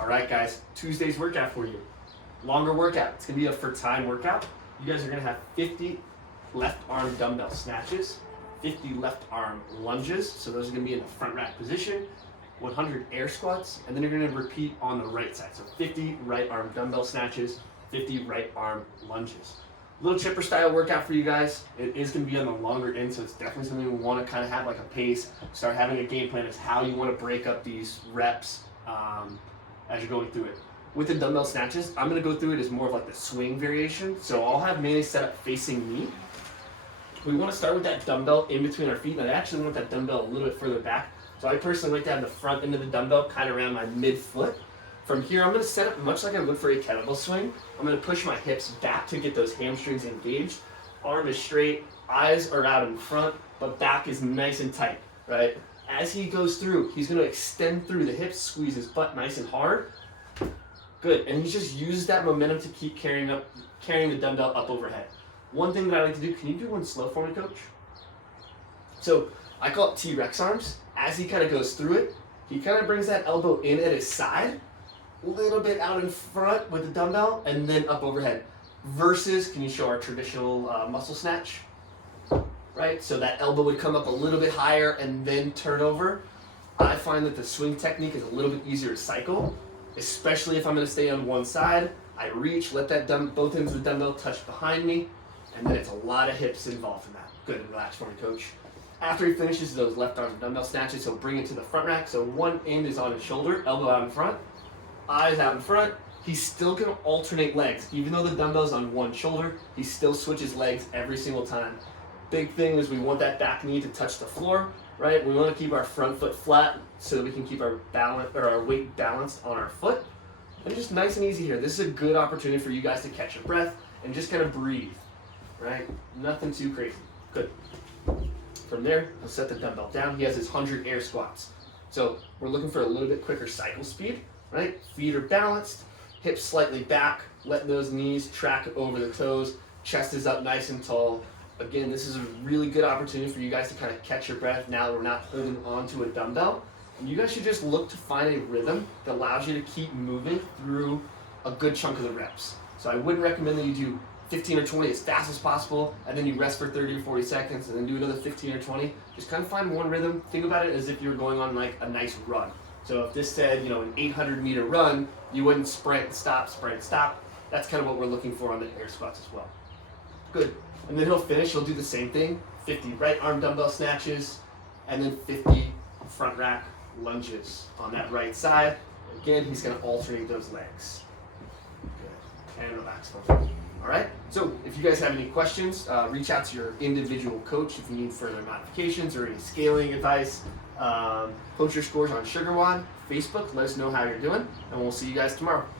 All right, guys, Tuesday's workout for you. Longer workout. It's going to be a for time workout. You guys are going to have 50 left arm dumbbell snatches, 50 left arm lunges. So those are going to be in the front rack position, 100 air squats, and then you're going to repeat on the right side. So 50 right arm dumbbell snatches, 50 right arm lunges. Little chipper style workout for you guys. It is going to be on the longer end, so it's definitely something we want to kind of have like a pace, start having a game plan as how you want to break up these reps as you're going through it. With the dumbbell snatches, I'm going to go through it as more of like the swing variation. So I'll have Manny set up facing me. We want to start with that dumbbell in between our feet, and I actually want that dumbbell a little bit further back. So I personally like to have the front end of the dumbbell kind of around my mid-foot. From here, I'm going to set up much like I would for a kettlebell swing. I'm going to push my hips back to get those hamstrings engaged. Arm is straight, eyes are out in front, but back is nice and tight, right? As he goes through, he's going to extend through the hips, squeeze his butt nice and hard. Good, and he just uses that momentum to keep carrying the dumbbell up overhead. One thing that I like to do, can you do one slow for me, coach? So I call it T-Rex arms. As he kind of goes through it, he kind of brings that elbow in at his side, a little bit out in front with the dumbbell, and then up overhead. Versus, can you show our traditional muscle snatch? Right, so that elbow would come up a little bit higher and then turn over. I find that the swing technique is a little bit easier to cycle, especially if I'm going to stay on one side. I reach, let that both ends of the dumbbell touch behind me, and then it's a lot of hips involved in that. Good, and relax for me, coach. After he finishes those left arm dumbbell snatches, he'll bring it to the front rack. So one end is on his shoulder, elbow out in front, eyes out in front. He's still going to alternate legs. Even though the dumbbell's on one shoulder, he still switches legs every single time. Big thing is we want that back knee to touch the floor, right? We want to keep our front foot flat so that we can keep our our weight balanced on our foot. And just nice and easy here. This is a good opportunity for you guys to catch your breath and just kind of breathe, right? Nothing too crazy. Good. From there, he'll set the dumbbell down. He has his 100 air squats. So we're looking for a little bit quicker cycle speed, right? Feet are balanced, hips slightly back, let those knees track over the toes, chest is up nice and tall. Again, this is a really good opportunity for you guys to kind of catch your breath now that we're not holding on to a dumbbell. And you guys should just look to find a rhythm that allows you to keep moving through a good chunk of the reps. So I wouldn't recommend that you do 15 or 20 as fast as possible, and then you rest for 30 or 40 seconds, and then do another 15 or 20. Just kind of find one rhythm. Think about it as if you're going on like a nice run. So if this said, an 800-meter run, you wouldn't sprint, stop, sprint, stop. That's kind of what we're looking for on the air squats as well. Good. And then he'll do the same thing, 50 right arm dumbbell snatches, and then 50 front rack lunges on that right side. Again, he's going to alternate those legs. Good. And relax. All right? So if you guys have any questions, reach out to your individual coach if you need further modifications or any scaling advice. Post your scores on SugarWOD, Facebook. Let us know how you're doing, and we'll see you guys tomorrow.